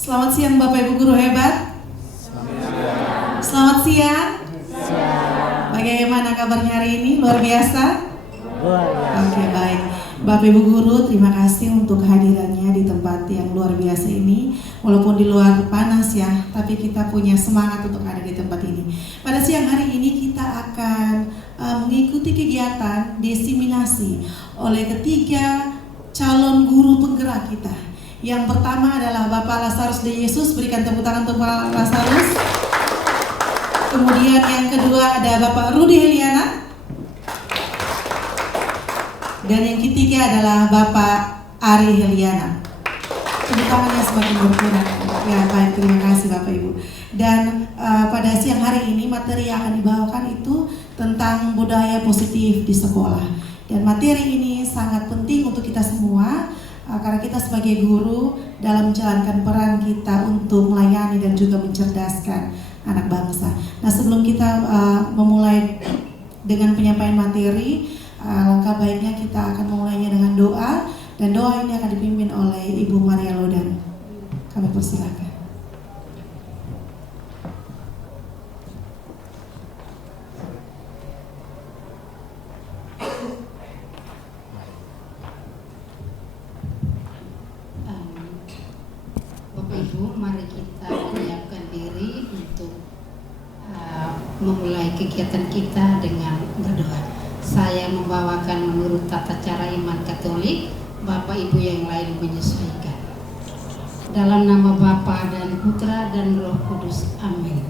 Selamat siang Bapak Ibu Guru hebat. Selamat siang. Bagaimana kabarnya hari ini? Luar biasa? Oke, baik. Bapak Ibu Guru, terima kasih untuk kehadirannya di tempat yang luar biasa ini. Walaupun di luar panas ya, tapi kita punya semangat untuk ada di tempat ini. Pada siang hari ini kita akan mengikuti kegiatan diseminasi oleh ketiga calon guru penggerak kita. Yang pertama adalah Bapak Lazarus De Yesus, berikan tepuk tangan untuk Bapak Lazarus. Kemudian yang kedua ada Bapak Rudy Heliana. Dan yang ketiga adalah Bapak Ari Heliana. Tepuk tangannya semakin berkurang. Ya, baik, terima kasih Bapak Ibu. Dan pada siang hari ini materi yang akan dibawakan itu tentang budaya positif di sekolah. Dan materi ini sangat penting untuk kita semua karena kita sebagai guru dalam menjalankan peran kita untuk melayani dan juga mencerdaskan anak bangsa. Nah, sebelum kita memulai dengan penyampaian materi, langkah baiknya kita akan memulainya dengan doa, dan doa ini akan dipimpin oleh Ibu Maria Lodan. Kami persilakan. Bapak Ibu, mari kita menyiapkan diri untuk memulai kegiatan kita dengan berdoa. Saya membawakan menurut tata cara iman Katolik, Bapak Ibu yang lain menyesuaikan. Dalam nama Bapa dan Putra dan Roh Kudus, amin.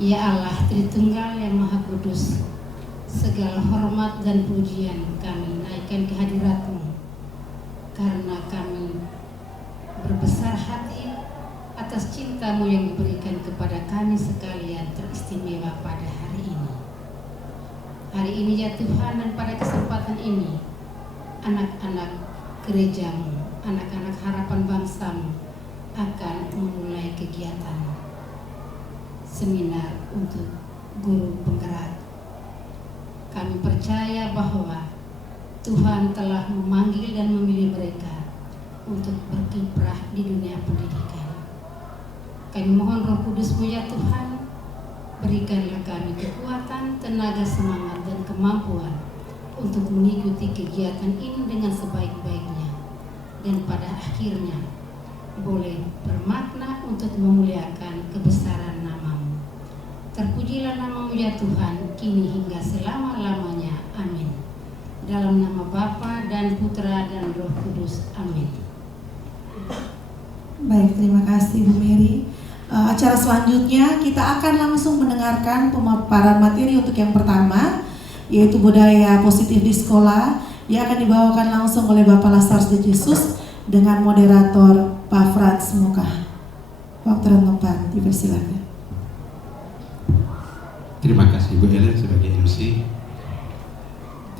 Ya Allah Tritunggal yang Maha Kudus, segala hormat dan pujian kami naikkan ke hadirat-Mu, karena kami berbesar hati atas cinta-Mu yang diberikan kepada kami sekalian teristimewa pada hari ini. Hari ini ya Tuhan, dan pada kesempatan ini anak-anak gereja-Mu, anak-anak harapan bangsa-Mu akan memulai kegiatan seminar untuk guru penggerak. Kami percaya bahwa Tuhan telah memanggil dan memilih mereka untuk berkiprah di dunia pendidikan. Kami mohon Roh Kudus-Mu ya Tuhan, berikanlah kami kekuatan, tenaga, semangat, dan kemampuan untuk mengikuti kegiatan ini dengan sebaik-baiknya, dan pada akhirnya boleh bermakna untuk memuliakan kebesaran nama-Mu. Terpujilah nama-Mu ya Tuhan, kini hingga selama-lamanya. Amin. Dalam nama Bapa dan Putra dan Roh Kudus. Amin. Baik, terima kasih Bu Mary. Acara selanjutnya kita akan langsung mendengarkan pemaparan materi untuk yang pertama, yaitu budaya positif di sekolah, yang akan dibawakan langsung oleh Bapak Lazarus De Yesus dengan moderator Pak Frans Muka. Waktu dan tempat dipersilakan. Terima kasih Bu Helen sebagai MC.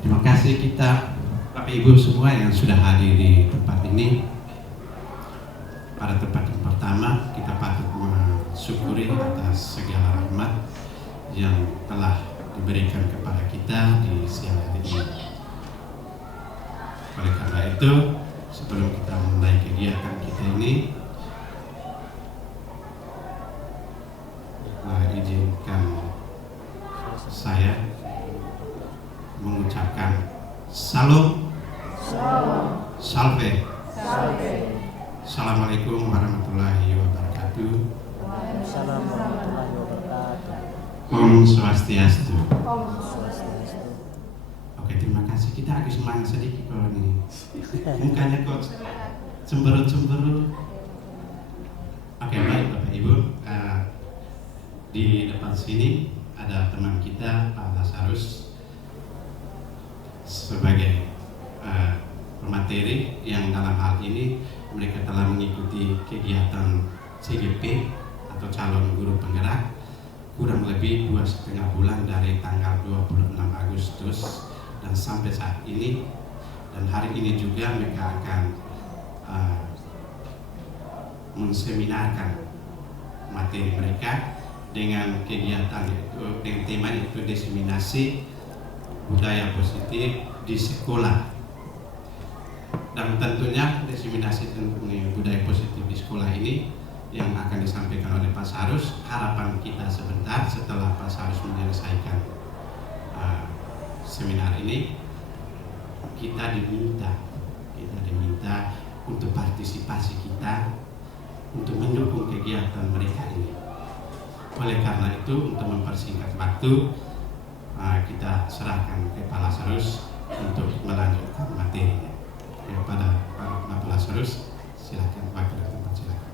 Terima kasih kita Bapak Ibu semua yang sudah hadir di tempat ini. Pada tempat yang pertama, kita patut mensyukuri atas segala rahmat yang telah diberikan kepada kita di siang hari ini. Oleh karena itu, sebelum kita mulai kegiatan kita ini, izinkan saya mengucapkan Salam, Salve. Assalamualaikum warahmatullahi wabarakatuh. Waalaikumsalam warahmatullahi wabarakatuh. Om Swastiastu. Oke, terima kasih. Kita agak semangat sedikit kalau ini. Mukanya kok cemberut-cemberut. Oke, baik Bapak Ibu. Di depan sini ada teman kita Pak Lazarus sebagai pemateri yang dalam hal ini mereka telah mengikuti kegiatan CGP atau calon guru penggerak kurang lebih 2,5 bulan dari tanggal 26 Agustus dan sampai saat ini, dan hari ini juga mereka akan menseminarkan materi mereka dengan kegiatan itu, dengan tema itu diseminasi budaya positif di sekolah. Dan tentunya diseminasi tentang budaya positif di sekolah ini yang akan disampaikan oleh Pak Sarus. Harapan kita sebentar setelah Pak Sarus menyelesaikan seminar ini, kita diminta untuk partisipasi kita untuk mendukung kegiatan mereka ini. Oleh karena itu, untuk mempersingkat waktu, kita serahkan ke Pak Lazarus untuk melanjutkan materinya. Kepada Pak Lazarus, silakan Pak, ke tempat, silakan.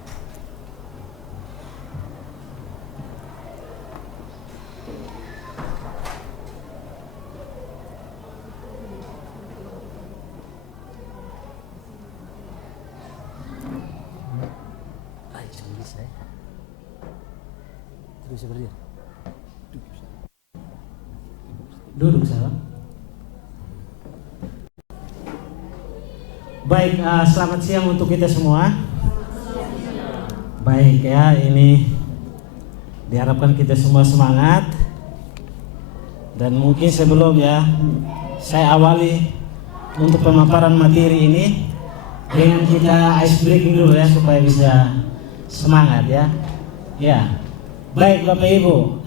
Bisa berdiri. Duduk salam. Baik, selamat siang untuk kita semua. Baik ya, ini diharapkan kita semua semangat. Dan mungkin sebelum ya, saya awali untuk pemaparan materi ini dengan kita ice breaking dulu ya, supaya bisa semangat ya. Ya, baik Bapak Ibu,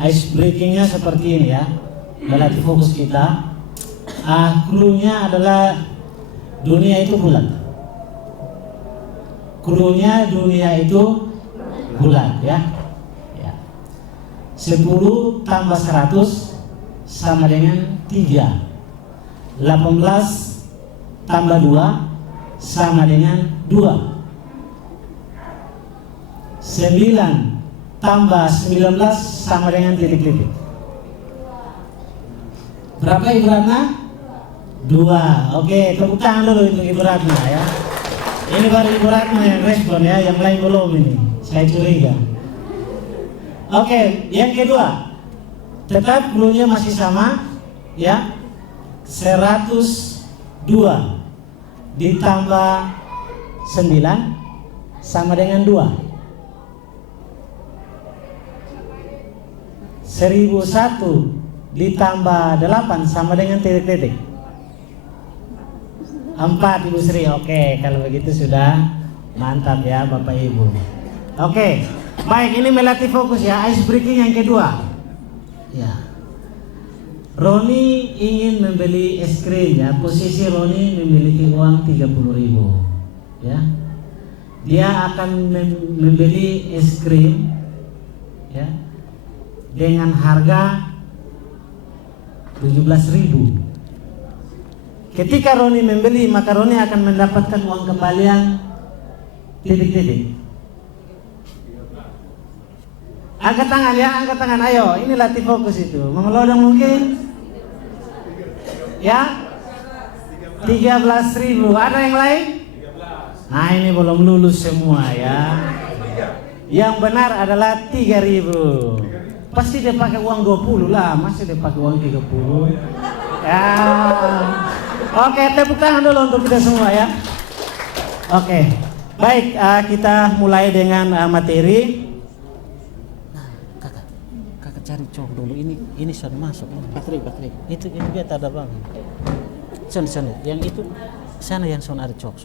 ice breakingnya seperti ini ya. Melatih fokus kita. Clue-nya adalah dunia itu bulat. Clue-nya dunia itu bulat ya. 10 tambah 100 sama dengan 3. 18 tambah 2 sama dengan 2. 9 tambah 19 sama dengan titik-titik. Berapa Ibu Ratna? 2. Oke, tepuk tangan dulu untuk Ibu Ratna ya. Ini baru Ibu Ratna yang respon ya, yang lain belum ini. Saya curiga. Oke, yang kedua, tetap clue-nya masih sama ya. 102 ditambah 9 sama dengan 2. 1001 ditambah 8 sama dengan titik-titik. 4 Ibu Sri. Oke, kalau begitu sudah mantap ya Bapak Ibu. Oke, baik, ini melatih fokus ya. Ice breaking yang kedua ya. Roni ingin membeli es krim ya. Posisi Roni memiliki uang 30.000 ya. Dia akan membeli es krim ya dengan harga 17.000. Ketika Roni membeli, maka Roni akan mendapatkan uang kembalian titik-titik. Angkat tangan ya, angkat tangan. Ayo, ini latih fokus itu. Mengelodong mungkin? Ya? 13.000. Ada yang lain? Nah, ini belum lulus semua ya. Yang benar adalah 3.000. Pasti dia pakai uang 20 lah, masih dia pakai uang 30. Ya. Oke, tepuk tangan dulu untuk kita semua ya. Oke, baik, kita mulai dengan materi. Nah, kakak cari cok dulu. Ini sudah masuk. Baterai. Itu biar ada bang. Sana. Yang itu sana yang son ada cok.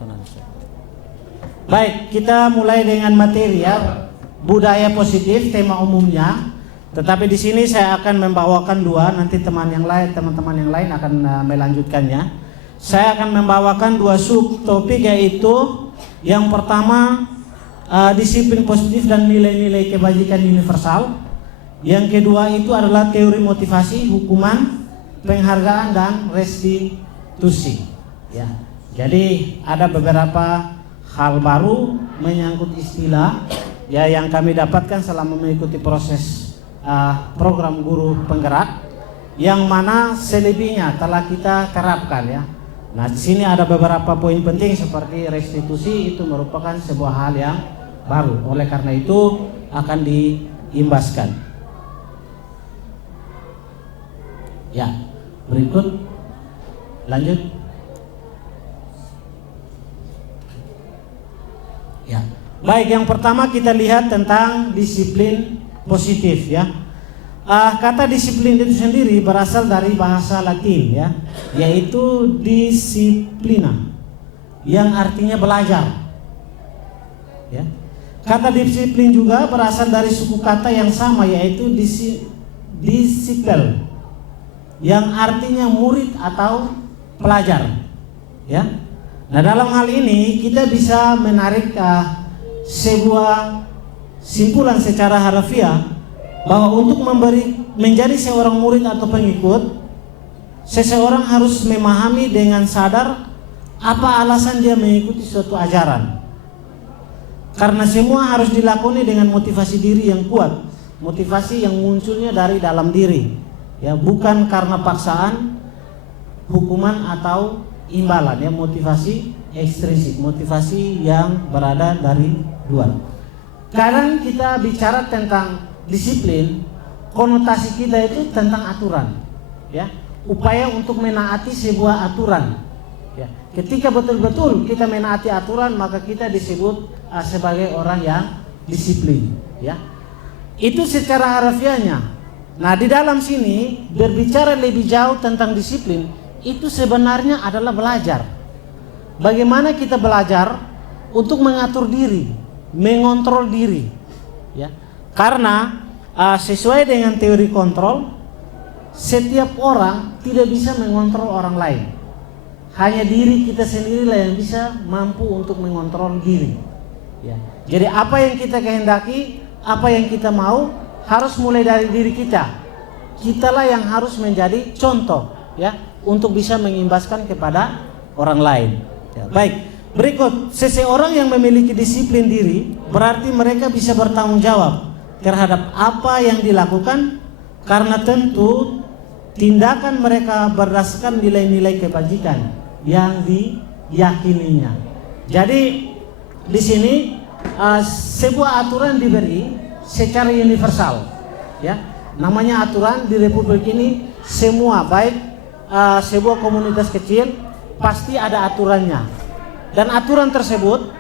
Baik, kita mulai dengan materi ya. Budaya positif, tema umumnya. Tetapi di sini saya akan membawakan 2, nanti teman-teman yang lain akan melanjutkannya. Saya akan membawakan 2 subtopik, yaitu yang pertama disiplin positif dan nilai-nilai kebajikan universal. Yang kedua itu adalah teori motivasi, hukuman, penghargaan dan restitusi. Ya. Jadi ada beberapa hal baru menyangkut istilah ya yang kami dapatkan selama mengikuti proses program guru penggerak, yang mana selebihnya telah kita terapkan ya. Nah, di sini ada beberapa poin penting seperti restitusi, itu merupakan sebuah hal yang baru. Oleh karena itu akan diimbaskan. Ya, berikut lanjut. Ya. Baik, yang pertama kita lihat tentang disiplin positif ya. Kata disiplin itu sendiri berasal dari bahasa Latin ya, yaitu disiplina yang artinya belajar. Ya. Kata disiplin juga berasal dari suku kata yang sama, yaitu disipel, yang artinya murid atau pelajar. Ya. Nah, dalam hal ini kita bisa menarik sebuah simpulan secara harfiah bahwa untuk menjadi seorang murid atau pengikut, seseorang harus memahami dengan sadar apa alasan dia mengikuti suatu ajaran. Karena semua harus dilakoni dengan motivasi diri yang kuat, motivasi yang munculnya dari dalam diri, ya, bukan karena paksaan, hukuman atau imbalan, ya, motivasi ekstrinsik, motivasi yang berada dari luar. Kadang kita bicara tentang disiplin, konotasi kita itu tentang aturan, ya, upaya untuk menaati sebuah aturan. Ya, ketika betul-betul kita menaati aturan, maka kita disebut sebagai orang yang disiplin. Ya, itu secara harfiahnya. Nah, di dalam sini berbicara lebih jauh tentang disiplin, itu sebenarnya adalah belajar. Bagaimana kita belajar untuk mengatur diri, mengontrol diri. Ya, karena sesuai dengan teori kontrol, setiap orang tidak bisa mengontrol orang lain. Hanya diri kita sendirilah yang bisa mampu untuk mengontrol diri. Ya. Jadi apa yang kita kehendaki, apa yang kita mau, harus mulai dari diri kita. Kitalah yang harus menjadi contoh, ya, untuk bisa mengimbaskan kepada orang lain. Ya. Baik, berikut, seseorang yang memiliki disiplin diri berarti mereka bisa bertanggung jawab terhadap apa yang dilakukan, karena tentu tindakan mereka berdasarkan nilai-nilai kebajikan yang diyakininya. Jadi di sini sebuah aturan diberi secara universal, ya. Namanya aturan di Republik ini, semua, baik sebuah komunitas kecil pasti ada aturannya. Dan aturan tersebut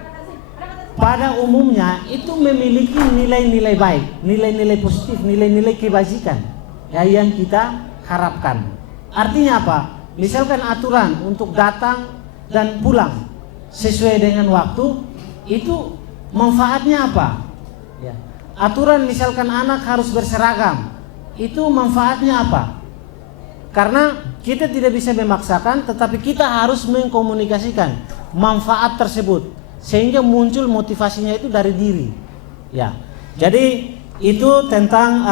pada umumnya itu memiliki nilai-nilai baik, nilai-nilai positif, nilai-nilai kebajikan, ya, yang kita harapkan. Artinya apa? Misalkan aturan untuk datang dan pulang sesuai dengan waktu, itu manfaatnya apa? Ya. Aturan misalkan anak harus berseragam, itu manfaatnya apa? Karena kita tidak bisa memaksakan, tetapi kita harus mengkomunikasikan manfaat tersebut sehingga muncul motivasinya itu dari diri. Ya. Jadi itu tentang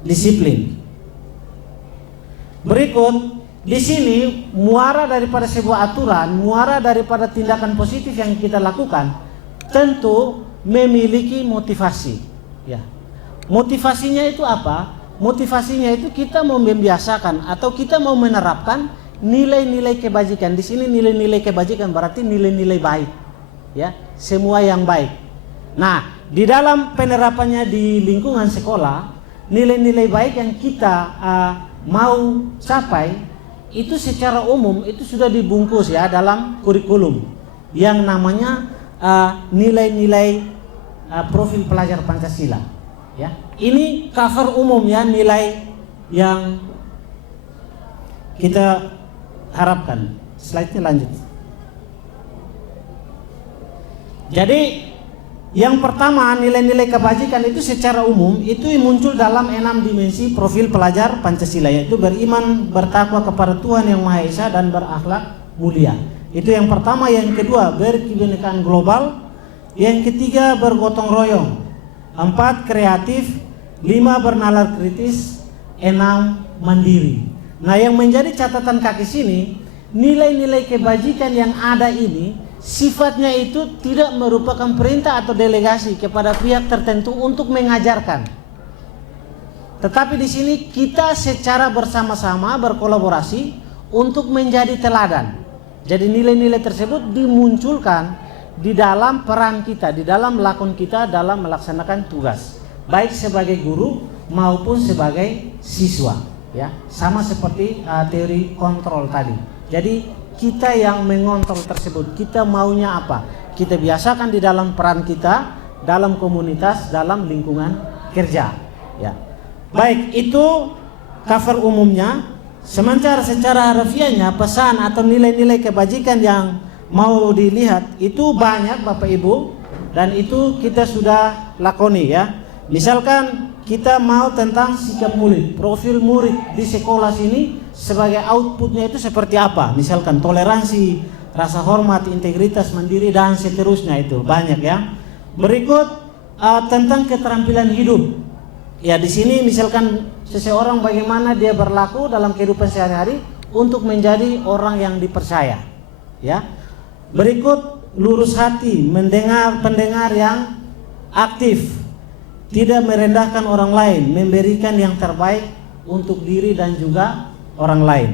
disiplin. Berikut, di sini muara daripada sebuah aturan, muara daripada tindakan positif yang kita lakukan tentu memiliki motivasi. Ya. Motivasinya itu apa? Motivasinya itu kita mau membiasakan atau kita mau menerapkan nilai-nilai kebajikan. Di sini nilai-nilai kebajikan berarti nilai-nilai baik, ya, semua yang baik. Nah, di dalam penerapannya di lingkungan sekolah, nilai-nilai baik yang kita mau capai itu secara umum itu sudah dibungkus, ya, dalam kurikulum yang namanya nilai-nilai profil pelajar Pancasila. Ya, ini cover umum, ya, nilai yang kita harapkan. Slide-nya lanjut. Jadi yang pertama, nilai-nilai kebajikan itu secara umum itu muncul dalam 6 dimensi profil pelajar Pancasila, yaitu beriman, bertakwa kepada Tuhan Yang Maha Esa, dan berakhlak mulia. Itu yang pertama. Yang kedua, berkebinekaan global. Yang ketiga, bergotong royong. 4, kreatif. 5, bernalar kritis. 6, mandiri. Nah, yang menjadi catatan kaki sini, nilai-nilai kebajikan yang ada ini sifatnya itu tidak merupakan perintah atau delegasi kepada pihak tertentu untuk mengajarkan. Tetapi di sini kita secara bersama-sama berkolaborasi untuk menjadi teladan. Jadi nilai-nilai tersebut dimunculkan di dalam peran kita, di dalam lakon kita dalam melaksanakan tugas, baik sebagai guru maupun sebagai siswa, ya. Sama seperti teori kontrol tadi. Jadi kita yang mengontrol tersebut, kita maunya apa? Kita biasakan di dalam peran kita, dalam komunitas, dalam lingkungan kerja. Ya. Baik, itu cover umumnya. Sementara secara harfiahnya, pesan atau nilai-nilai kebajikan yang mau dilihat itu banyak Bapak Ibu, dan itu kita sudah lakoni ya. Misalkan kita mau tentang sikap murid, profil murid di sekolah sini sebagai outputnya itu seperti apa. Misalkan toleransi, rasa hormat, integritas, mandiri, dan seterusnya, itu banyak ya. Berikut tentang keterampilan hidup. Ya, di sini misalkan seseorang bagaimana dia berlaku dalam kehidupan sehari-hari untuk menjadi orang yang dipercaya. Ya. Berikut lurus hati, pendengar yang aktif, tidak merendahkan orang lain, memberikan yang terbaik untuk diri dan juga orang lain.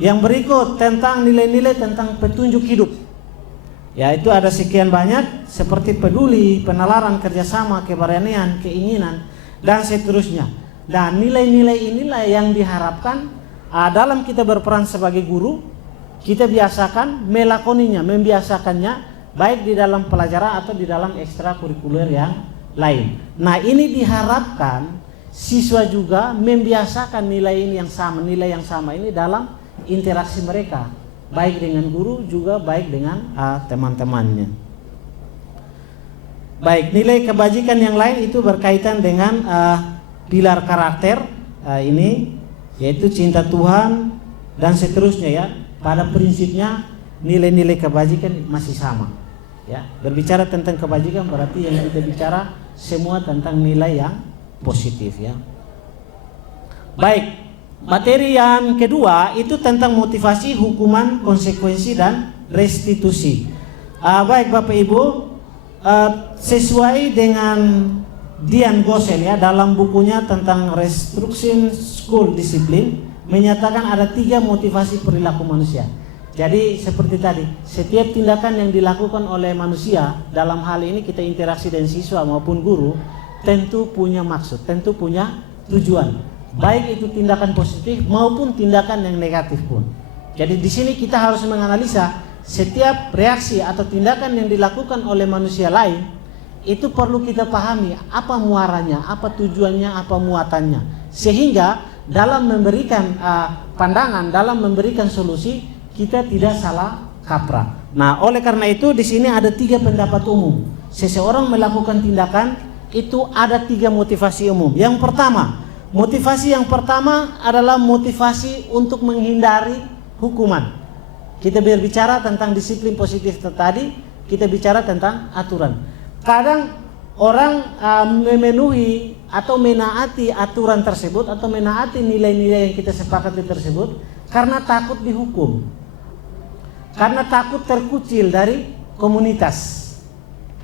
Yang berikut tentang nilai-nilai tentang petunjuk hidup. Ya, itu ada sekian banyak seperti peduli, penalaran, kerjasama, keberanian, keinginan, dan seterusnya. Dan nilai-nilai inilah yang diharapkan dalam kita berperan sebagai guru, kita biasakan melakoninya, membiasakannya baik di dalam pelajaran atau di dalam ekstrakurikuler yang lain. Nah, ini diharapkan siswa juga membiasakan nilai yang sama ini dalam interaksi mereka, baik dengan guru juga baik dengan teman-temannya. Baik, nilai kebajikan yang lain itu berkaitan dengan pilar karakter ini, yaitu cinta Tuhan dan seterusnya ya. Pada prinsipnya nilai-nilai kebajikan masih sama. Ya, berbicara tentang kebajikan berarti yang kita bicara semua tentang nilai yang positif ya. Baik, materi yang kedua itu tentang motivasi, hukuman, konsekuensi, dan restitusi. Baik Bapak Ibu, sesuai dengan Dian Gosel ya, dalam bukunya tentang Restructuring School Discipline menyatakan ada 3 motivasi perilaku manusia. Jadi seperti tadi, setiap tindakan yang dilakukan oleh manusia, dalam hal ini kita interaksi dengan siswa maupun guru, tentu punya maksud, tentu punya tujuan. Baik itu tindakan positif maupun tindakan yang negatif pun. Jadi di sini kita harus menganalisa setiap reaksi atau tindakan yang dilakukan oleh manusia lain, itu perlu kita pahami apa muaranya, apa tujuannya, apa muatannya. Sehingga dalam memberikan pandangan, dalam memberikan solusi, kita tidak salah kaprah. Nah, oleh karena itu di sini ada 3 pendapat umum. Seseorang melakukan tindakan itu ada 3 motivasi umum. Yang pertama, motivasi yang pertama adalah motivasi untuk menghindari hukuman. Kita berbicara tentang disiplin positif tadi, kita bicara tentang aturan. Kadang orang memenuhi atau menaati aturan tersebut atau menaati nilai-nilai yang kita sepakati tersebut karena takut dihukum, karena takut terkucil dari komunitas.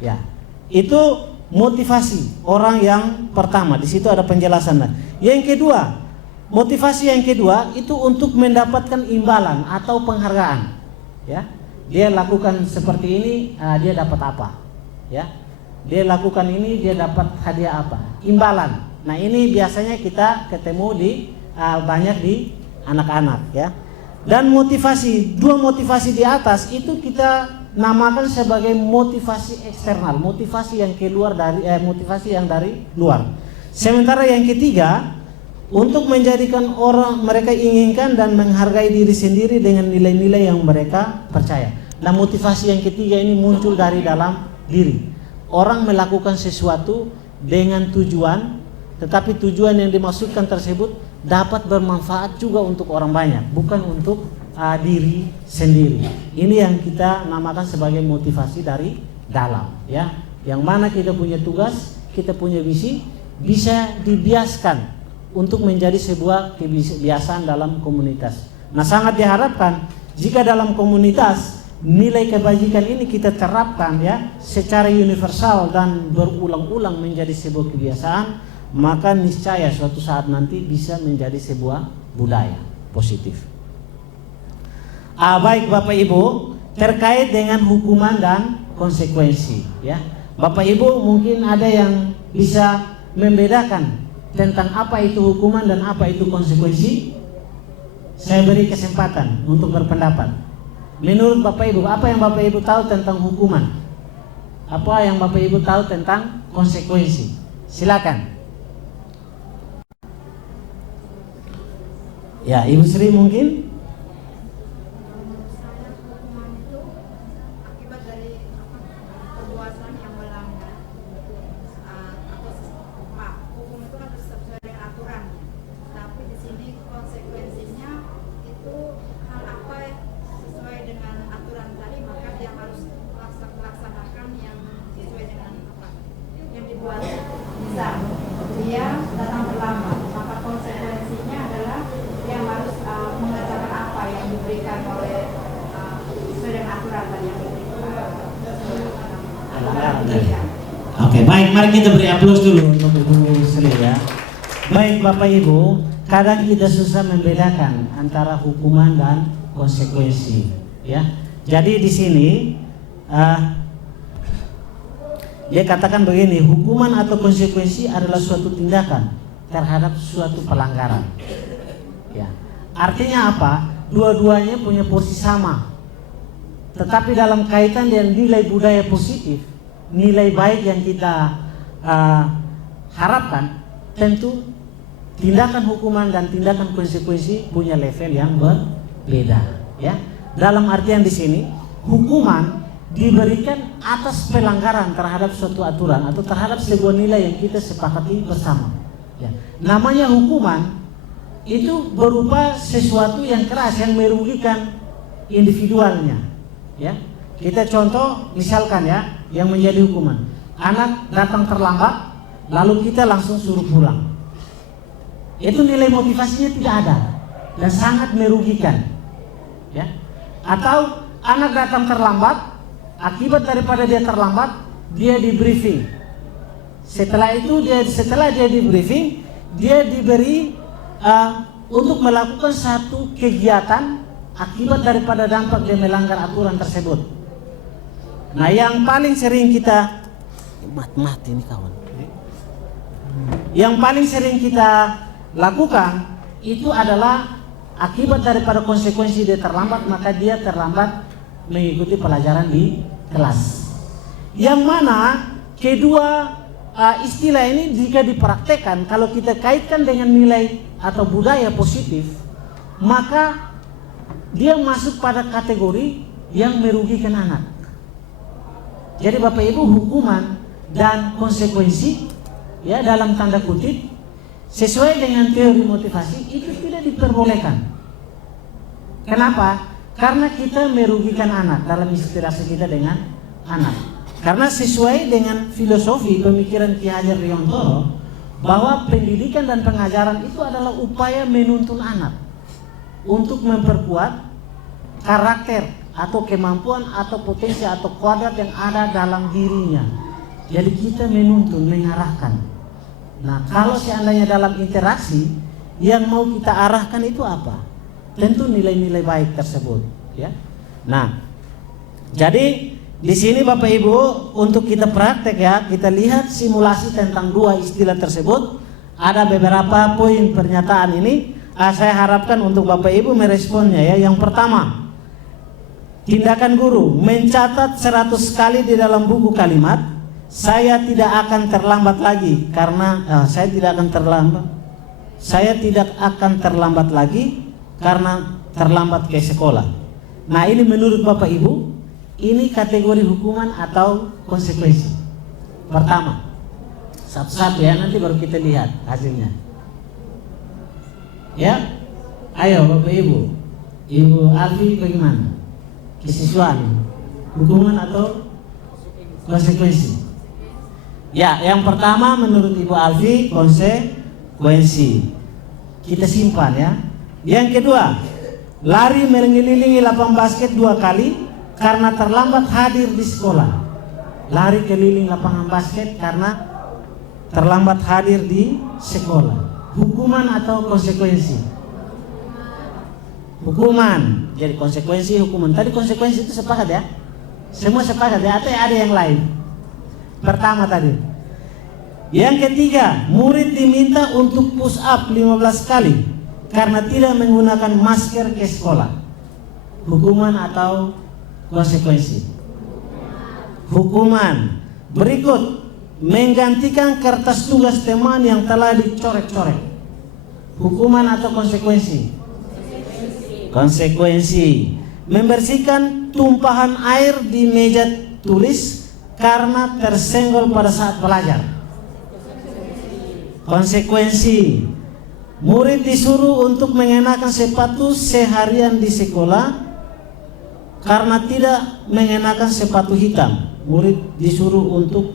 Ya, itu motivasi orang yang pertama. Di situ ada penjelasannya. Yang kedua, motivasi yang kedua itu untuk mendapatkan imbalan atau penghargaan. Ya, dia lakukan seperti ini, dia dapat apa? Ya, dia lakukan ini, dia dapat hadiah apa? Imbalan. Nah, ini biasanya kita ketemu di banyak di anak-anak ya. Dan motivasi, 2 motivasi di atas itu kita namakan sebagai motivasi eksternal, motivasi yang keluar dari motivasi yang dari luar. Sementara yang ketiga, untuk menjadikan orang mereka inginkan dan menghargai diri sendiri dengan nilai-nilai yang mereka percaya. Nah, motivasi yang ketiga ini muncul dari dalam diri. Orang melakukan sesuatu dengan tujuan, tetapi tujuan yang dimaksudkan tersebut dapat bermanfaat juga untuk orang banyak, bukan untuk diri sendiri. Ini yang kita namakan sebagai motivasi dari dalam ya. Yang mana kita punya tugas, kita punya visi, bisa dibiaskan untuk menjadi sebuah kebiasaan dalam komunitas. Nah, sangat diharapkan jika dalam komunitas nilai kebajikan ini kita terapkan ya secara universal dan berulang-ulang menjadi sebuah kebiasaan, maka niscaya suatu saat nanti bisa menjadi sebuah budaya positif. Baik Bapak Ibu, terkait dengan hukuman dan konsekuensi ya. Bapak Ibu mungkin ada yang bisa membedakan tentang apa itu hukuman dan apa itu konsekuensi. Saya beri kesempatan untuk berpendapat. Menurut Bapak Ibu, apa yang Bapak Ibu tahu tentang hukuman? Apa yang Bapak Ibu tahu tentang konsekuensi? Silakan. Ya, Ibu Sri mungkin? Baik, mari kita beri aplaus dulu untuk Ibu Sri ya. Baik Bapak Ibu, kadang kita susah membedakan antara hukuman dan konsekuensi ya. Jadi di sini dia katakan begini, hukuman atau konsekuensi adalah suatu tindakan terhadap suatu pelanggaran. Ya. Artinya apa? Dua-duanya punya posisi sama. Tetapi dalam kaitan dengan nilai budaya positif, nilai baik yang kita harapkan, tentu tindakan hukuman dan tindakan konsekuensi punya level yang berbeda. Ya. Dalam artian di sini, hukuman diberikan atas pelanggaran terhadap suatu aturan atau terhadap sebuah nilai yang kita sepakati bersama. Ya. Namanya hukuman itu berupa sesuatu yang keras yang merugikan individualnya. Ya. Kita contoh misalkan ya, yang menjadi hukuman, anak datang terlambat, lalu kita langsung suruh pulang. Itu nilai motivasinya tidak ada dan sangat merugikan. Ya. Atau anak datang terlambat, akibat daripada dia terlambat, dia di briefing. Setelah dia di briefing, dia diberi untuk melakukan satu kegiatan akibat daripada dampak dia melanggar aturan tersebut. Nah, yang paling sering kita Mati ini kawan. Yang paling sering kita lakukan itu adalah akibat daripada konsekuensi dia terlambat, maka dia terlambat mengikuti pelajaran di kelas. Yang mana kedua istilah ini jika dipraktekkan, kalau kita kaitkan dengan nilai atau budaya positif, maka dia masuk pada kategori yang merugikan anak. Jadi Bapak Ibu, hukuman dan konsekuensi ya dalam tanda kutip sesuai dengan teori motivasi itu tidak diperbolehkan. Kenapa? Karena kita merugikan anak dalam inspirasi kita dengan anak. Karena sesuai dengan filosofi pemikiran Ki Hajar Dewantara bahwa pendidikan dan pengajaran itu adalah upaya menuntun anak untuk memperkuat karakter atau kemampuan atau potensi atau kuadrat yang ada dalam dirinya. Jadi kita menuntun, mengarahkan. Nah, kalau seandainya dalam interaksi yang mau kita arahkan itu apa? Tentu nilai-nilai baik tersebut, ya. Nah, jadi di sini Bapak Ibu untuk kita praktek ya, kita lihat simulasi tentang dua istilah tersebut. Ada beberapa poin pernyataan ini. Saya harapkan untuk Bapak Ibu meresponnya ya. Yang pertama, tindakan guru mencatat 100 kali di dalam buku kalimat, saya tidak akan terlambat lagi karena saya tidak akan terlambat lagi karena terlambat ke sekolah. Nah, ini menurut Bapak Ibu, ini kategori hukuman atau konsekuensi. Pertama, satu-satu ya, nanti baru kita lihat hasilnya. Ya, ayo Bapak Ibu, Ibu Alfi bagaimana? Kesiswaan, hukuman atau konsekuensi? Ya, yang pertama menurut Ibu Alfi konsekuensi. Kita simpan ya. Yang kedua, lari mengelilingi lapangan basket 2 kali karena terlambat hadir di sekolah. Lari keliling lapangan basket karena terlambat hadir di sekolah. Hukuman atau konsekuensi? Hukuman. Jadi konsekuensi hukuman. Tadi konsekuensi itu sepakat ya? Semua sepakat ya? Atau ada yang lain? Pertama tadi. Yang ketiga, murid diminta untuk push up 15 kali karena tidak menggunakan masker ke sekolah. Hukuman atau konsekuensi? Hukuman. Berikut, menggantikan kertas tugas teman yang telah dicoret-coret. Hukuman atau konsekuensi? Konsekuensi. Membersihkan tumpahan air di meja tulis karena tersenggol pada saat belajar. Konsekuensi. Murid disuruh untuk mengenakan sepatu seharian di sekolah karena tidak mengenakan sepatu hitam. Murid disuruh untuk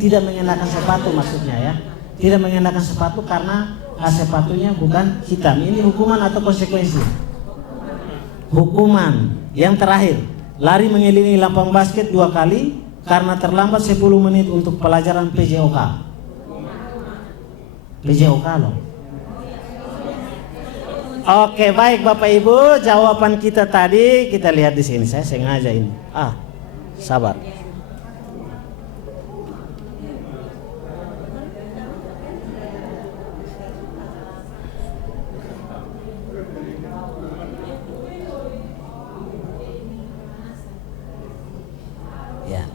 tidak mengenakan sepatu, maksudnya ya. Tidak mengenakan sepatu karena sepatunya bukan hitam. Ini hukuman atau konsekuensi? Hukuman. Yang terakhir, lari mengelilingi lapangan basket 2 kali karena terlambat 10 menit untuk pelajaran PJOK? PJOK loh. Oke, baik Bapak Ibu, jawaban kita tadi kita lihat di sini. Saya sengaja ini. Sabar. Ya.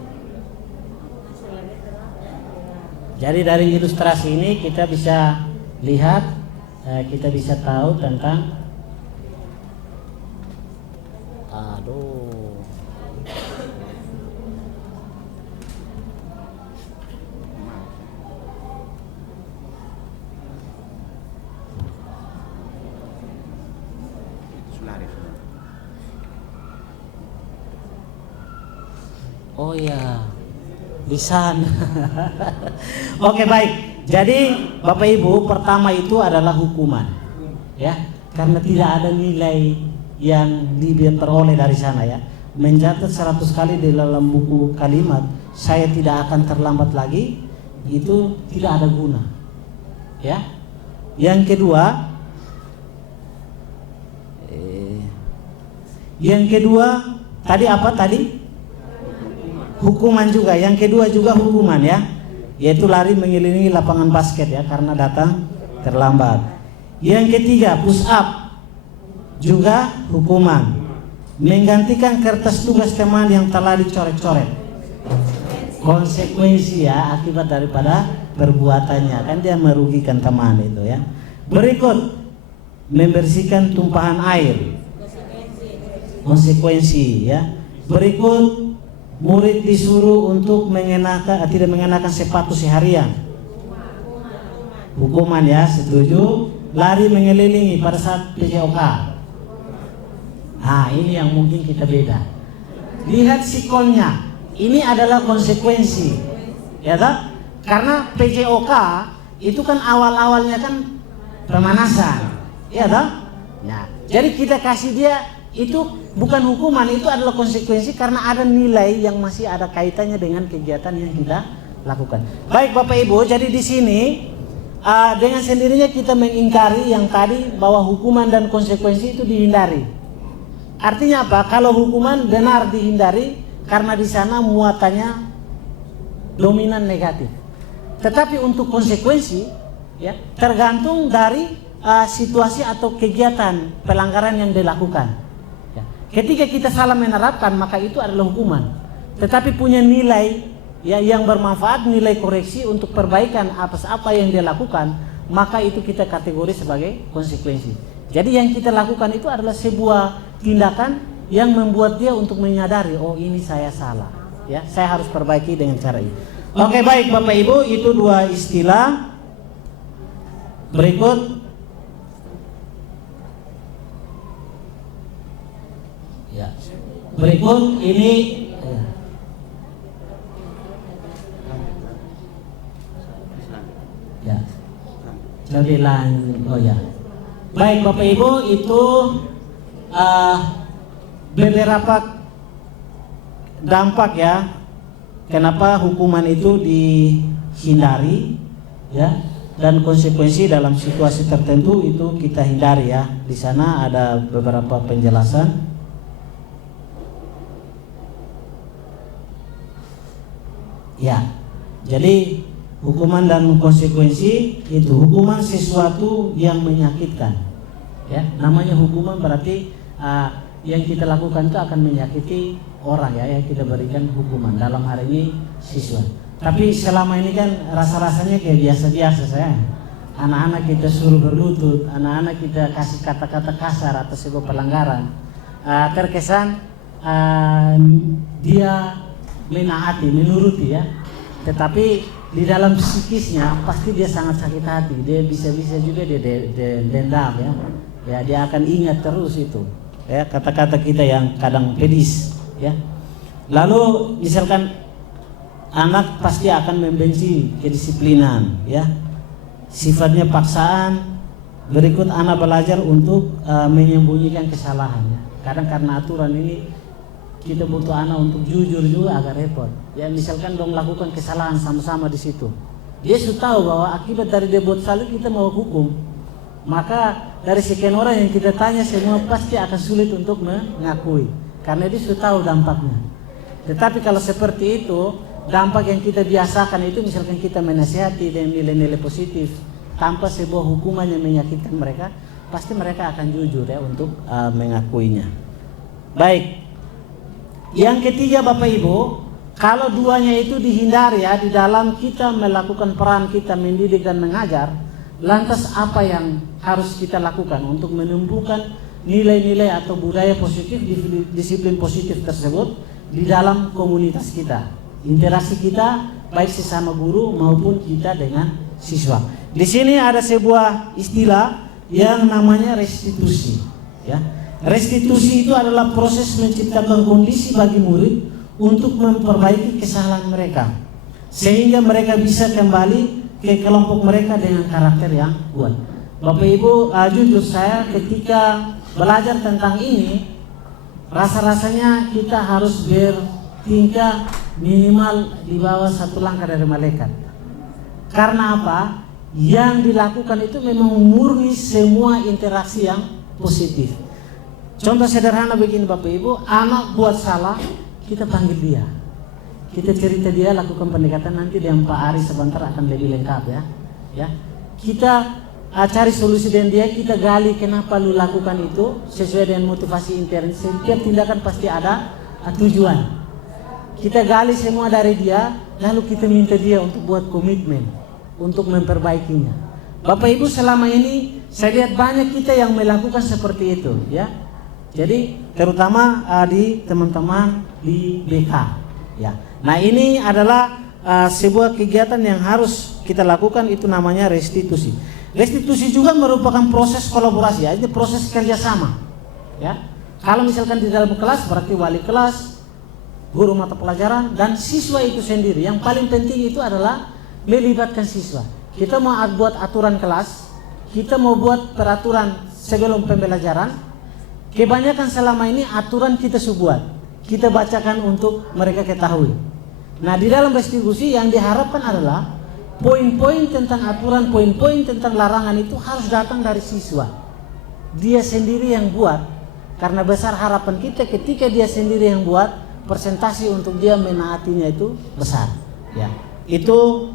Jadi dari ilustrasi ini kita bisa lihat, kita bisa tahu tentang oh ya, lisan. Oke, baik. Jadi Bapak Ibu, pertama itu adalah hukuman, ya, karena tidak ada nilai yang diperoleh dari sana, ya. Mencatat 100 kali di dalam buku kalimat saya tidak akan terlambat lagi, itu tidak ada guna, ya. Yang kedua tadi apa tadi? Hukuman juga. Yang kedua juga hukuman, ya, yaitu lari mengelilingi lapangan basket, ya, karena datang terlambat. Yang ketiga push up, juga hukuman. Menggantikan kertas tugas teman yang telah dicoret-coret, konsekuensi, ya, akibat daripada perbuatannya, kan dia merugikan teman itu, ya. Berikut membersihkan tumpahan air, konsekuensi, ya. Berikut murid disuruh untuk tidak mengenakan sepatu seharian, hukuman, ya, setuju. Lari mengelilingi pada saat PJOK, ini yang mungkin kita beda. Lihat sikonnya, ini adalah konsekuensi, ya tak? Karena PJOK itu kan awal-awalnya kan pemanasan, ya tak? Ya, jadi kita kasih dia itu bukan hukuman, itu adalah konsekuensi karena ada nilai yang masih ada kaitannya dengan kegiatan yang kita lakukan. Baik Bapak Ibu, jadi di sini dengan sendirinya kita mengingkari yang tadi bahwa hukuman dan konsekuensi itu dihindari. Artinya apa? Kalau hukuman benar dihindari karena di sana muatannya dominan negatif. Tetapi untuk konsekuensi, ya, tergantung dari situasi atau kegiatan pelanggaran yang dilakukan. Ya. Ketika kita salah menerapkan, maka itu adalah hukuman. Tetapi punya nilai, ya, yang bermanfaat, nilai koreksi untuk perbaikan atas apa yang dia lakukan, maka itu kita kategori sebagai konsekuensi. Jadi yang kita lakukan itu adalah sebuah tindakan yang membuat dia untuk menyadari, oh ini saya salah, ya, saya harus perbaiki dengan cara ini. Oke, baik Bapak Ibu, itu dua istilah. Berikut ya, berikut ini ya, jadi lanjut. Oh ya, baik Bapak Ibu, itu beberapa dampak, ya, kenapa hukuman itu dihindari, ya, dan konsekuensi dalam situasi tertentu itu kita hindari, ya. Di sana ada beberapa penjelasan. Ya, jadi hukuman dan konsekuensi itu, hukuman sesuatu yang menyakitkan, ya, namanya hukuman berarti yang kita lakukan itu akan menyakiti orang, ya, yang kita berikan hukuman. Dalam hari ini siswa. Tapi selama ini kan rasa-rasanya kayak biasa-biasa, saya. Anak-anak kita suruh berlutut, anak-anak kita kasih kata-kata kasar atas sebuah pelanggaran. Terkesan dia menaati, menuruti, ya. Tetapi di dalam psikisnya pasti dia sangat sakit hati. Dia bisa-bisa juga dia dendam, ya. Ya, dia akan ingat terus itu, ya, kata-kata kita yang kadang pedis, ya. Lalu misalkan anak pasti akan membenci kedisiplinan, ya, sifatnya paksaan. Berikut anak belajar untuk menyembunyikan kesalahannya. Kadang karena aturan ini kita butuh anak untuk jujur juga agak repot. Ya misalkan dong lakukan kesalahan sama-sama di situ. Dia sudah tahu bahwa akibat dari dia buat salah kita mau hukum. Maka dari sekian orang yang kita tanya semua pasti akan sulit untuk mengakui. Karena dia sudah tahu dampaknya. Tetapi kalau seperti itu, dampak yang kita biasakan itu misalkan kita menasihati dengan nilai-nilai positif tanpa sebuah hukuman yang menyakitkan mereka, pasti mereka akan jujur ya untuk mengakuinya. Baik. Yang ketiga Bapak Ibu, kalau duanya itu dihindari ya di dalam kita melakukan peran kita mendidik dan mengajar, lantas apa yang harus kita lakukan untuk menumbuhkan nilai-nilai atau budaya positif, disiplin positif tersebut di dalam komunitas kita, interaksi kita baik sesama guru maupun kita dengan siswa. Di sini ada sebuah istilah yang namanya restitusi. Ya. Restitusi itu adalah proses menciptakan kondisi bagi murid untuk memperbaiki kesalahan mereka, sehingga mereka bisa kembali ke kelompok mereka dengan karakter yang kuat. Bapak Ibu, jujur saya ketika belajar tentang ini, rasa-rasanya kita harus bertingkah minimal di bawah 1 langkah dari malaikat. Karena apa? Yang dilakukan itu memang murni semua interaksi yang positif. Contoh sederhana begini Bapak Ibu, anak buat salah, kita panggil dia, kita cerita dia, lakukan pendekatan, nanti dengan Pak Ari sebentar akan lebih lengkap ya. Kita cari solusi dengan dia, kita gali kenapa lu lakukan itu sesuai dengan motivasi intern. Setiap tindakan pasti ada tujuan. Kita gali semua dari dia, lalu kita minta dia untuk buat komitmen untuk memperbaikinya. Bapak Ibu, selama ini saya lihat banyak kita yang melakukan seperti itu ya. Jadi terutama di teman-teman di BK ya. Nah ini adalah sebuah kegiatan yang harus kita lakukan, itu namanya restitusi. Restitusi juga merupakan proses kolaborasi ya, ini proses kerjasama ya. Kalau misalkan di dalam kelas berarti wali kelas, guru mata pelajaran, dan siswa itu sendiri. Yang paling penting itu adalah melibatkan siswa. Kita mau buat aturan kelas, kita mau buat peraturan sebelum pembelajaran. Kebanyakan selama ini aturan kita buat, kita bacakan untuk mereka ketahui. Nah di dalam restitusi yang diharapkan adalah poin-poin tentang aturan, poin-poin tentang larangan itu harus datang dari siswa. Dia sendiri yang buat, karena besar harapan kita ketika dia sendiri yang buat, persentase untuk dia menaatinya itu besar. Ya, itu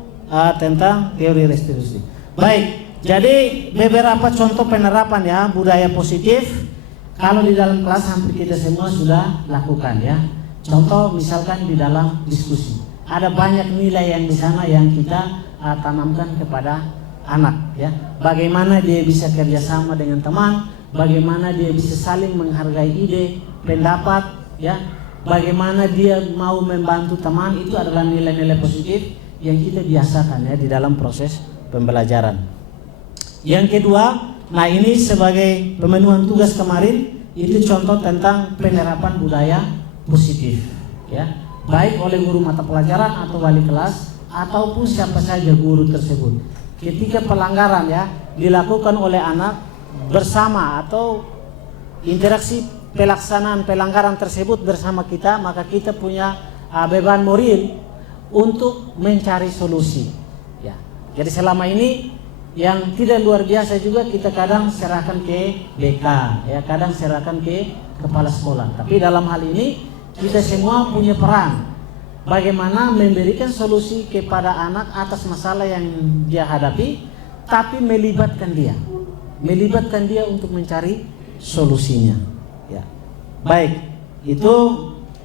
tentang teori restitusi. Baik, jadi beberapa contoh penerapan ya budaya positif. Kalau di dalam kelas hampir kita semua sudah lakukan ya. Contoh misalkan di dalam diskusi, ada banyak nilai yang di sana yang kita tanamkan kepada anak ya. Bagaimana dia bisa kerjasama dengan teman, bagaimana dia bisa saling menghargai ide, pendapat ya. Bagaimana dia mau membantu teman, itu adalah nilai-nilai positif yang kita biasakan ya di dalam proses pembelajaran. Yang kedua, nah ini sebagai pemenuhan tugas kemarin, itu contoh tentang penerapan budaya positif ya, baik oleh guru mata pelajaran atau wali kelas ataupun siapa saja guru tersebut. Ketika pelanggaran ya dilakukan oleh anak bersama atau interaksi pelaksanaan pelanggaran tersebut bersama kita, maka kita punya beban moral untuk mencari solusi ya. Jadi selama ini yang tidak luar biasa juga kita kadang serahkan ke BK ya, kadang serahkan ke kepala sekolah. Tapi dalam hal ini kita semua punya peran bagaimana memberikan solusi kepada anak atas masalah yang dia hadapi, tapi melibatkan dia untuk mencari solusinya ya. Baik, itu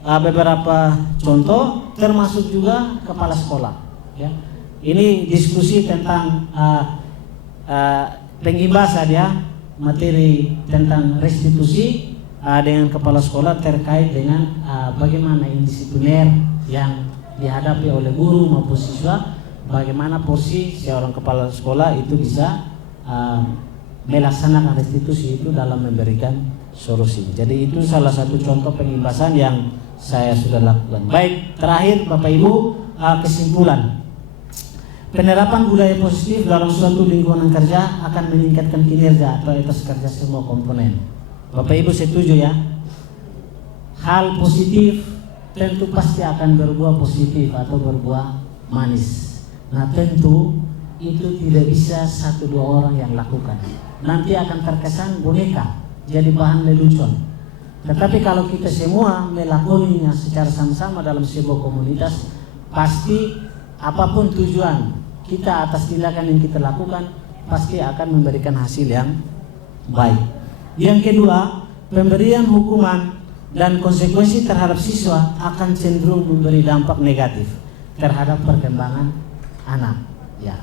beberapa contoh, termasuk juga kepala sekolah ya. Ini diskusi tentang pengimbasan ya, materi tentang restitusi dengan kepala sekolah terkait dengan bagaimana indisipliner yang dihadapi oleh guru maupun siswa, bagaimana porsi seorang kepala sekolah itu bisa melaksanakan restitusi itu dalam memberikan solusi. Jadi itu salah satu contoh pengimbasan yang saya sudah lakukan. Baik, terakhir Bapak Ibu, kesimpulan. Penerapan budaya positif dalam suatu lingkungan kerja akan meningkatkan kinerja atau etos kerja semua komponen. Bapak Ibu setuju ya? hal positif tentu pasti akan berbuah positif atau berbuah manis. Nah tentu itu tidak bisa 1-2 orang yang lakukan. Nanti akan terkesan boneka, jadi bahan lelucon. Tetapi kalau kita semua melakukannya secara sama-sama dalam sebuah komunitas, pasti apapun tujuan kita atas tindakan yang kita lakukan pasti akan memberikan hasil yang baik. Yang kedua, pemberian hukuman dan konsekuensi terhadap siswa akan cenderung memberi dampak negatif terhadap perkembangan anak. Ya.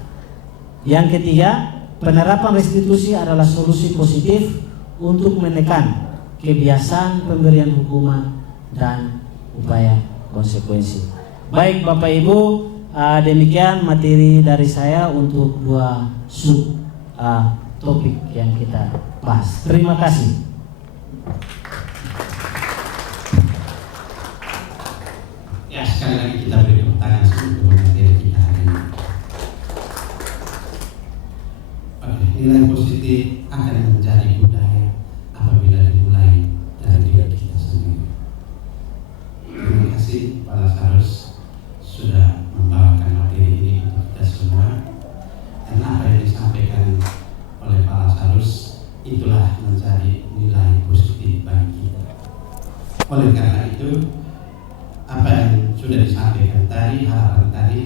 Yang ketiga, penerapan restitusi adalah solusi positif untuk menekan kebiasaan pemberian hukuman dan upaya konsekuensi. Baik Bapak Ibu, demikian materi dari saya untuk 2 sub topik yang kita bahas. Terima kasih. Ya, sekali lagi kita beri tepuk tangan untuk materi kita hari ini. Oke, nilai positif akan menjadi budaya apabila dimulai dari diri kita sendiri. Terima kasih Pak Lazarus sudah membawakan materi ini untuk kita semua. Dan apa yang disampaikan oleh Pak Lazarus itulah menjadi nilai positif bagi kita. Oleh karena itu, apa yang sudah disampaikan tadi, harapan tadi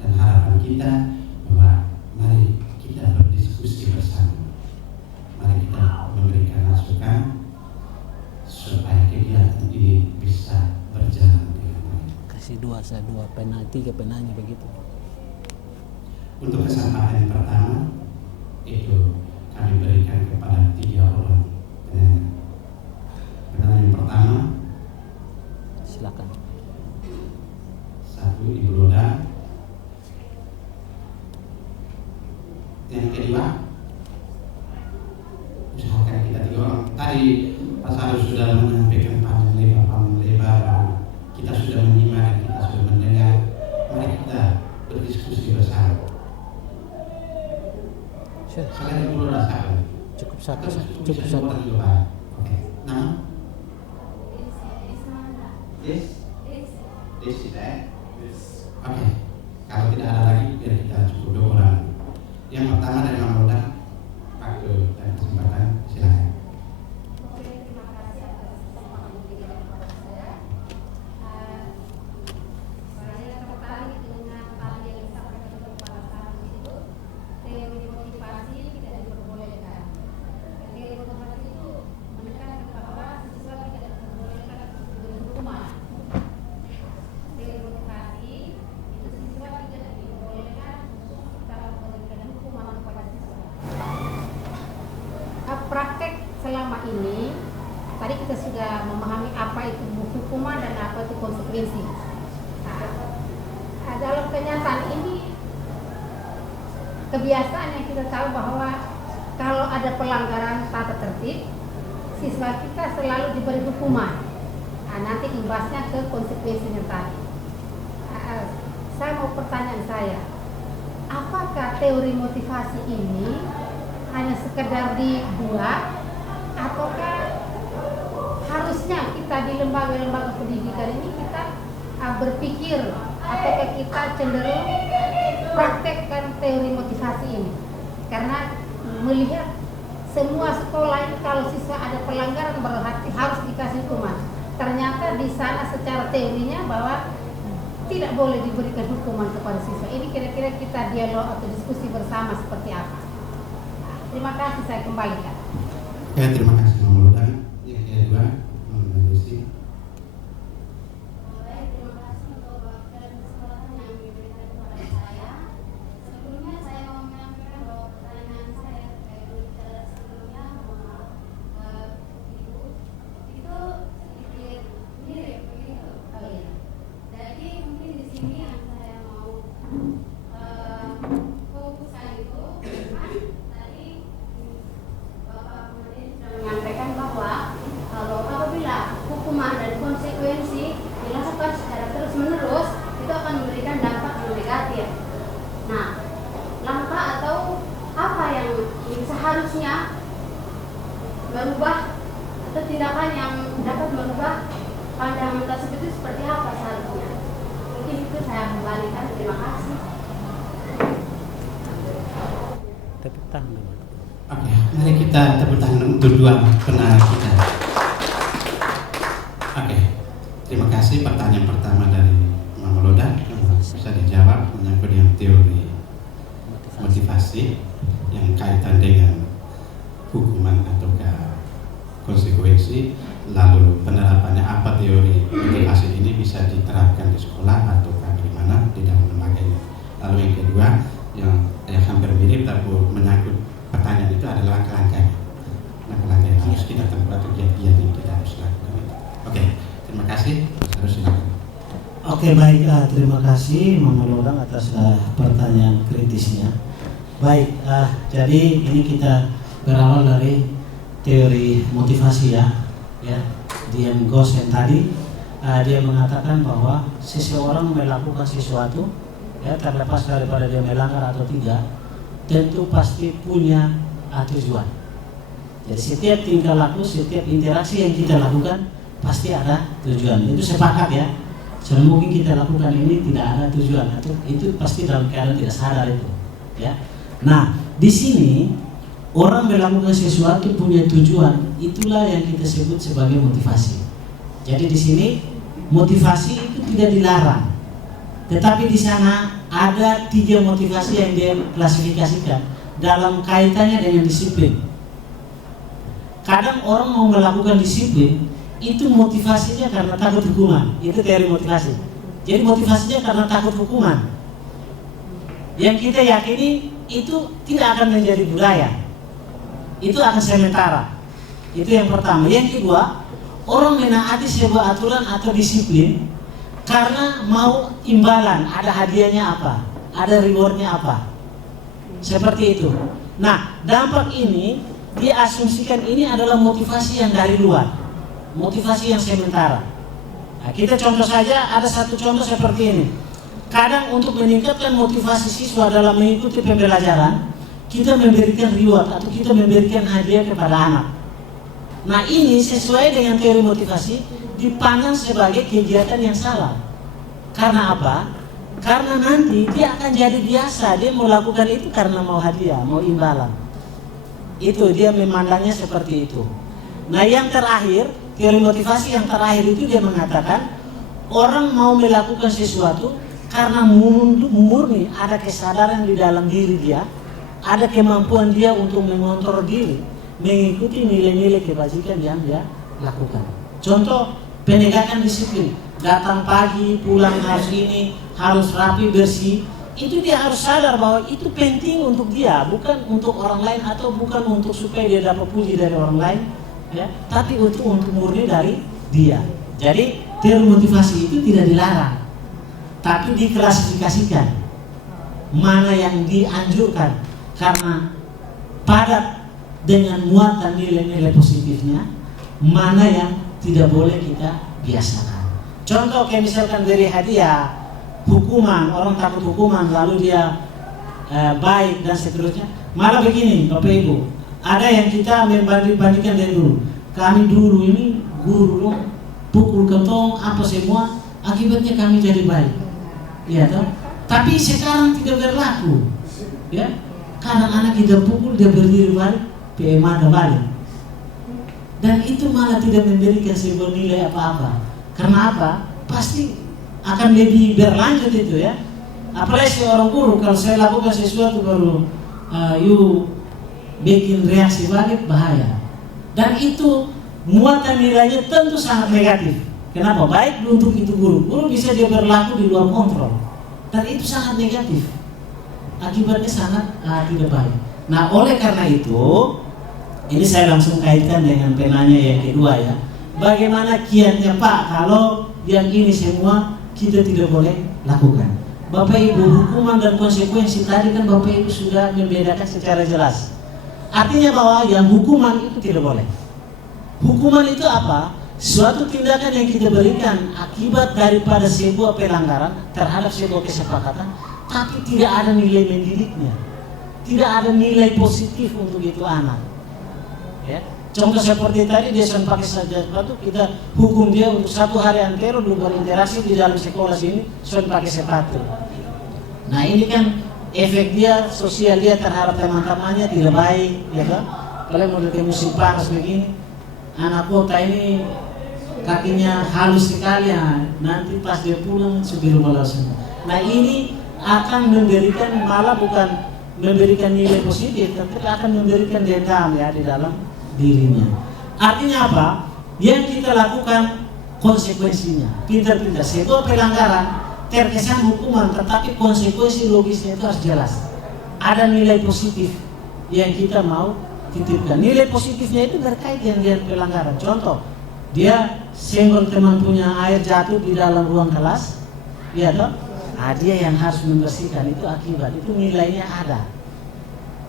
dan harapan kita bahwa mari kita berdiskusi bersama, mari kita memberikan masukan supaya kegiatan ini bisa berjalan dengan baik. Kasih 2, saya 2 pena, 3 penanya begitu. Untuk kesempatan yang pertama itu kami berikan kepada 3 orang penanya. Penanya yang pertama, Silakan. 1 Ibu Loda. Yang kedua, usahakan kita 3 orang. Tadi Pak Sarus sudah menyampaikan panjang lebar, kita sudah menyimak, kita sudah mendengar. Mari kita berdiskusi bersama. Selain Ibu Loda siapa? Cukup satu. Oke. Nama? Des kita ya? Oke. Kalau tidak ada lagi, biar kita cukup 2 orang. Yang pertama dari Mang Loda, Pak dan kesempatan, silakan. Oke, terima kasih atas kesempatan yang diberikan kepada saya. Saya tertarik dengan hal yang disampaikan oleh Pak Lazarus itu, teori motivasi tidak diperbolehkan. Teori motivasi itu menekankan bahwa siswa tidak diperbolehkan diberi hukuman. Teori motivasi itu siswa tidak diperbolehkan untuk kita memberikan hukuman kepada siswa. Praktek selama ini tadi kita sudah memahami apa itu hukuman dan apa itu konsekuensi. Nah, dalam kenyataan ini kebiasaan yang kita tahu bahwa kalau ada pelanggaran tata tertib, siswa kita selalu diberi hukuman. Nah, nanti imbasnya ke konsekuensinya tadi. Saya mau pertanyaan saya, apakah teori motivasi ini hanya sekedar dibuat ataukah harusnya kita di lembaga-lembaga pendidikan ini kita berpikir ataukah kita cenderung praktekkan teori motivasi ini? Karena melihat semua sekolah ini kalau siswa ada pelanggaran berarti harus dikasih hukuman. Ternyata di sana secara teorinya bahwa tidak boleh diberikan hukuman kepada siswa. Ini kira-kira kita dialog atau diskusi bersama seperti apa? Terima kasih, saya kembalikan. Ya, terima kasih Mang Loda. Yang kedua, Mbak Desi. Baik, terima kasih untuk kesempatan yang diberikan kepada saya. Sebelumnya saya mau menyampaikan bahwa pertanyaan saya terkait bicara sebelumnya, mohon maaf, Ibu, itu sedikit mirip begitu. Oh iya. Jadi mungkin di sini yang saya mau fokuskan itu kan tadi Bapak Kemudian sudah menyampaikan bahwa kalau apabila hukuman dan konsekuensi dilakukan secara terus-menerus itu akan memberikan dampak yang negatif. Nah, langkah atau apa yang seharusnya merubah atau tindakan yang dapat merubah pandangan tersebut itu seperti apa seharusnya? Mungkin itu saya kembalikan. Terima kasih. Tepuk tangan. Oke, mari kita tepuk tangan untuk dua penarik kita. Oke, terima kasih. Pertanyaan pertama dari Mama Loda bisa dijawab menyangkut dengan teori motivasi yang kaitan dengan hukuman ataukah konsekuensi, lalu penerapannya apa teori motivasi ini bisa diterapkan di sekolah ataukah di mana di dalam lembaga ini. Lalu yang kedua yang hampir mirip tapi menyangkut pertanyaan itu adalah langkah-langkahnya yang harus kita tempuh atau giat-giat yang kita harus lakukan. Oke, terima kasih. Harus silakan. Oke, baik, terima kasih Mama Lodang atas pertanyaan kritisnya. Baik, jadi ini kita berawal dari teori motivasi ya. Dian Gosen tadi dia mengatakan bahwa seseorang melakukan sesuatu ya, terlepas daripada dia melanggar atau tidak, tentu pasti punya tujuan. Jadi setiap tingkah laku, setiap interaksi yang kita lakukan pasti ada tujuan. Itu sepakat ya. Selama mungkin kita lakukan ini tidak ada tujuan, atau itu pasti dalam keadaan tidak sadar itu. Ya. Nah, di sini orang melakukan sesuatu punya tujuan, itulah yang kita sebut sebagai motivasi. Jadi di sini motivasi itu tidak dilarang, tetapi di sana ada 3 motivasi yang dia klasifikasikan dalam kaitannya dengan disiplin. Kadang orang mau melakukan disiplin itu motivasinya karena takut hukuman. Itu teori motivasi. Jadi motivasinya karena takut hukuman. Yang kita yakini itu tidak akan menjadi budaya. Itu akan sementara. Itu yang pertama. Yang kedua, orang menaati sebuah aturan atau disiplin karena mau imbalan, ada hadiahnya apa, ada rewardnya apa. Seperti itu. Nah, dampak ini diasumsikan ini adalah motivasi yang dari luar. Motivasi yang sementara. Nah, kita contoh saja, ada satu contoh seperti ini. Kadang untuk meningkatkan motivasi siswa dalam mengikuti pembelajaran, kita memberikan reward atau kita memberikan hadiah kepada anak. Nah, ini sesuai dengan teori motivasi dipandang sebagai kegiatan yang salah. Karena apa? Karena nanti dia akan jadi biasa, dia mau lakukan itu karena mau hadiah, mau imbalan. Itu dia memandangnya seperti itu. Nah, yang terakhir, teori motivasi yang terakhir itu dia mengatakan orang mau melakukan sesuatu karena murni ada kesadaran di dalam diri dia, ada kemampuan dia untuk mengontrol diri, mengikuti nilai-nilai kebajikan yang dia lakukan. Contoh, penegakan disiplin, datang pagi, pulang harus ini, harus rapi, bersih. Itu dia harus sadar bahwa itu penting untuk dia, bukan untuk orang lain atau bukan untuk supaya dia dapat puji dari orang lain. Ya, tapi untuk murni dari dia. Jadi teori motivasi itu tidak dilarang, tapi diklasifikasikan mana yang dianjurkan karena padat dengan muatan nilai-nilai positifnya, mana yang tidak boleh kita biasakan. Contoh kayak misalkan dari hadiah, hukuman, orang takut hukuman lalu dia baik dan seterusnya. Malah begini Bapak Ibu, ada yang kita membandingkan dari dulu. Kami dulu ini guru pukul ketong apa semua, akibatnya kami jadi baik. Ya toh? Tapi sekarang tidak berlaku. Ya. Kadang anak kita pukul dia berdiri balik, PMA balik. Dan itu malah tidak memberikan sebuah nilai apa-apa. Karena apa? Pasti akan lebih berlanjut itu ya. Apalagi seorang guru kalau saya lakukan sesuatu baru you bikin reaksi balik, bahaya. Dan itu muatan nilainya tentu sangat negatif. Kenapa? Baik untuk itu guru bisa dia berlaku di luar kontrol. Dan itu sangat negatif. Akibatnya sangat tidak baik. Nah, oleh karena itu, ini saya langsung kaitkan dengan penanya yang kedua ya. Bagaimana kiatnya Pak kalau yang ini semua kita tidak boleh lakukan? Bapak Ibu, hukuman dan konsekuensi tadi kan Bapak Ibu sudah membedakan secara jelas. Artinya bahwa yang hukuman itu tidak boleh. Hukuman itu apa? Suatu tindakan yang kita berikan akibat daripada sebuah pelanggaran terhadap sebuah kesepakatan, tapi tidak ada nilai mendidiknya, tidak ada nilai positif untuk itu anak. Ya. Contoh seperti tadi dia sudah pakai saja sepatu, kita hukum dia untuk 1 hari antero dulu berinteraksi di dalam sekolah sini sudah pakai sepatu. Nah ini kan efek dia sosial dia terhadap teman-temannya tidak baik, ya kan? Kalau mau ke musim panas begini, anak kota ini kakinya halus sekali ya, nanti pas dia pulang sudah malas. Nah ini akan memberikan malah bukan memberikan nilai positif, tapi akan memberikan dendam ya di dalam dirinya. Artinya apa? Yang kita lakukan konsekuensinya. Pintar-pintar. Sebuah pelanggaran terkesan hukuman, tetapi konsekuensi logisnya itu harus jelas. Ada nilai positif yang kita mau titipkan. Nilai positifnya itu terkait dengan pelanggaran. Contoh, dia senggol teman punya air jatuh di dalam ruang kelas, ya toh? Dia yang harus membersihkan, itu akibat, itu nilainya ada.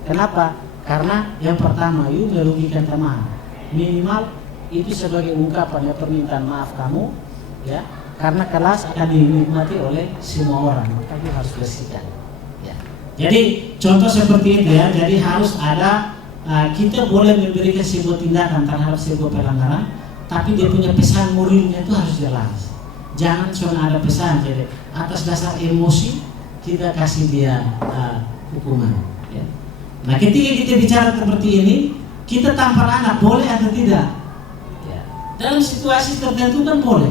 Kenapa? Karena yang pertama, itu merugikan teman. Minimal itu sebagai ungkapan ya permintaan maaf kamu, ya. Karena kelas akan dinikmati oleh semua orang, maka itu harus bersihkan. Ya. Jadi contoh seperti itu ya. Jadi harus ada kita boleh memberikan sebuah tindakan terhadap sebuah pelanggaran, tapi dia punya pesan moralnya itu harus jelas. Jangan cuma ada pesan, jadi atas dasar emosi kita kasih dia hukuman. Ya. Nah ketika kita bicara seperti ini, kita tampar anak boleh atau tidak? Ya. Dalam situasi tertentu kan boleh,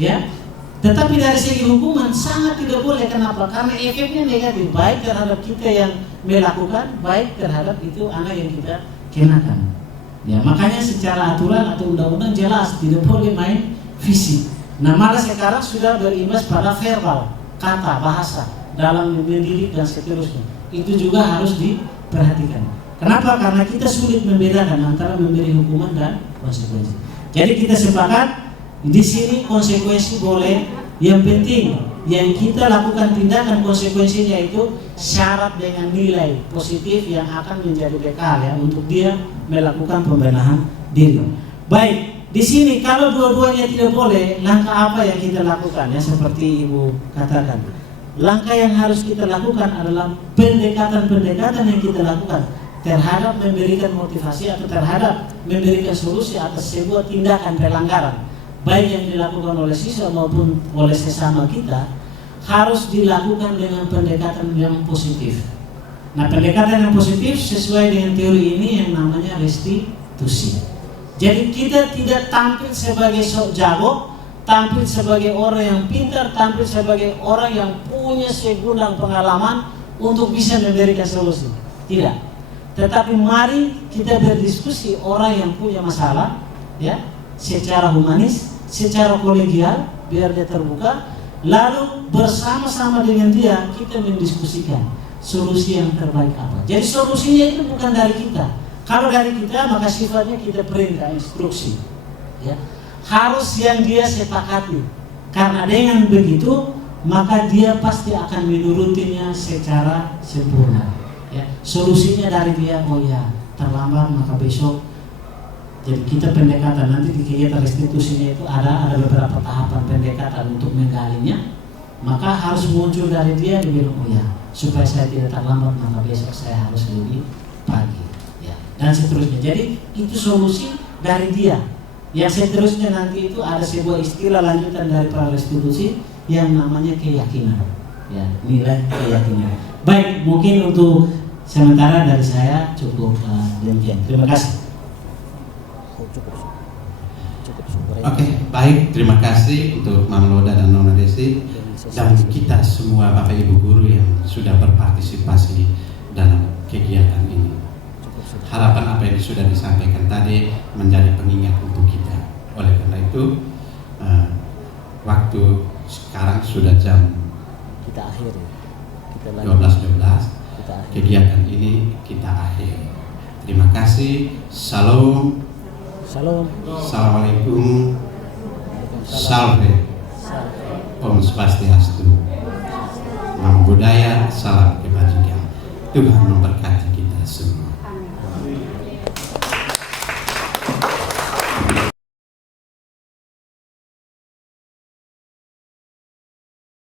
ya. Tetapi dari segi hukuman sangat tidak boleh. Kenapa? Karena efeknya negatif, baik terhadap kita yang melakukan, baik terhadap itu anak yang kita kenakan. Ya, makanya secara aturan atau undang-undang jelas tidak boleh main fisik. Nah malah sekarang sudah berimbas pada verbal, kata, bahasa dalam mendidik dan seterusnya. Itu juga harus diperhatikan. Kenapa? Karena kita sulit membedakan antara memberi hukuman dan konsekuensi. Jadi kita sepakat di sini konsekuensi boleh. Yang penting yang kita lakukan tindakan konsekuensinya itu syarat dengan nilai positif yang akan menjadi bekal ya untuk dia melakukan pembenahan diri. Baik, di sini kalau dua-duanya tidak boleh, langkah apa yang kita lakukan ya seperti Ibu katakan. Langkah yang harus kita lakukan adalah pendekatan-pendekatan yang kita lakukan terhadap memberikan motivasi atau terhadap memberikan solusi atas sebuah tindakan pelanggaran, baik yang dilakukan oleh siswa maupun oleh sesama kita, harus dilakukan dengan pendekatan yang positif. Nah, pendekatan yang positif sesuai dengan teori ini yang namanya restitusi. Jadi kita tidak tampil sebagai sok jago, tampil sebagai orang yang pintar, tampil sebagai orang yang punya segudang pengalaman untuk bisa memberikan solusi. Tidak. Tetapi mari kita berdiskusi orang yang punya masalah, ya, secara humanis, secara kolegial, biar dia terbuka, lalu bersama-sama dengan dia kita mendiskusikan solusi yang terbaik apa. Jadi solusinya itu bukan dari kita. Kalau dari kita maka sifatnya kita perintah, instruksi, ya. Harus yang dia sepakati. Karena dengan begitu maka dia pasti akan menurutinya secara sempurna. Ya. Solusinya dari dia, oh ya terlambat maka besok. Jadi kita pendekatan nanti di kegiatan restitusinya itu ada beberapa tahapan pendekatan untuk menggalinya. Maka harus muncul dari dia dibilang oh ya supaya saya tidak terlambat maka besok saya harus lebih pagi. Ya. Dan seterusnya. Jadi itu solusi dari dia. Yang seterusnya nanti itu ada sebuah istilah lanjutan dari para restitusi yang namanya keyakinan, ya, nilai keyakinan. Baik, mungkin untuk sementara dari saya cukup demikian. Terima kasih. Oke, baik, terima kasih untuk Mam Loda dan Nona Desi dan kita semua Bapak Ibu guru yang sudah berpartisipasi dalam kegiatan ini. Harapan apa yang sudah disampaikan tadi menjadi pengingat untuk kita. Oleh karena itu, waktu sekarang sudah jam Kita akhiri. 12.12. Kegiatan ini kita akhiri. Terima kasih. Salam. Salam. Assalamualaikum. Salve. Om Swastiastu. Namo Buddhaya. Salam kebajikan. Tuhan memberkati.